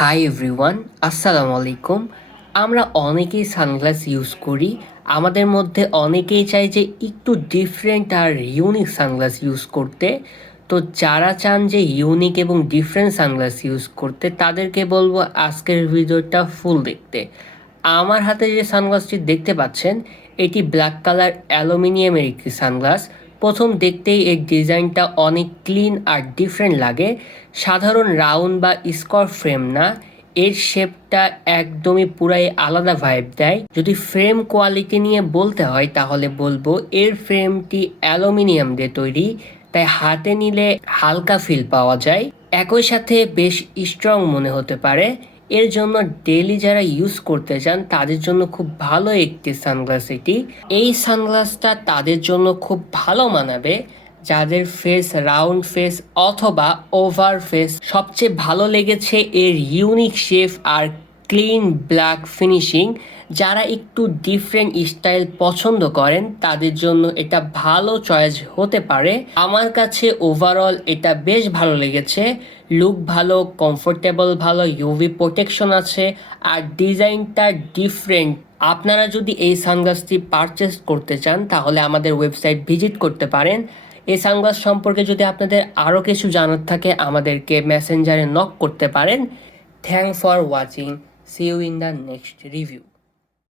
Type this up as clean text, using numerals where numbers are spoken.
Hi everyone, আসসালামু আলাইকুম। আমরা অনেকেই সানগ্লাস ইউজ করি। আমাদের মধ্যে অনেকেই চাই যে একটু ডিফারেন্ট আর ইউনিক সানগ্লাস ইউজ করতে। তো যারা চান যে ইউনিক এবং ডিফারেন্ট সানগ্লাস ইউজ করতে, তাদেরকে বলবো আজকের ভিডিওটা ফুল দেখতে। আমার হাতে যে সানগ্লাসটি দেখতে পাচ্ছেন, এটি ব্ল্যাক কালার অ্যালুমিনিয়ামের একটি সানগ্লাস। প্রথম দেখতেই এর ডিজাইনটা অনেক ক্লিন আর ডিফারেন্ট লাগে। সাধারণ রাউন্ড বা স্কোয়ার ফ্রেম না, এর শেপটা একদমই পুরাই আলাদা ভাইব দেয়। যদি ফ্রেম কোয়ালিটি নিয়ে বলতে হয় তাহলে বলবো এর ফ্রেমটি অ্যালুমিনিয়াম দিয়ে তৈরি, তাই হাতে নিলে হালকা ফিল পাওয়া যায়। একই সাথে বেশ স্ট্রং মনে হতে পারে। এর জন্য ডেইলি যারা ইউজ করতে চান তাদের জন্য খুব ভালো একটি সানগ্লাস এটি। এই সানগ্লাসটা তাদের জন্য খুব ভালো মানাবে যাদের ফেস রাউন্ড ফেস অথবা ওভার ফেস। সবচেয়ে ভালো লেগেছে এর ইউনিক শেপ আর ক্লিন ব্ল্যাক ফিনিশিং। যারা একটু ডিফারেন্ট স্টাইল পছন্দ করেন তাদের জন্য এটা ভালো চয়েস হতে পারে। আমার কাছে ওভারঅল এটা বেশ ভালো লেগেছে। লুক ভালো, কমফোর্টেবল ভালো, ইউভি প্রোটেকশন আছে আর ডিজাইনটা ডিফারেন্ট। আপনারা যদি এই সানগ্লাসটি পারচেস করতে চান তাহলে আমাদের ওয়েবসাইট ভিজিট করতে পারেন। এই সানগ্লাস সম্পর্কে যদি আপনাদের আরও কিছু জানার থাকে আমাদেরকে মেসেঞ্জারে নক করতে পারেন। Thanks for watching, see you in the next review.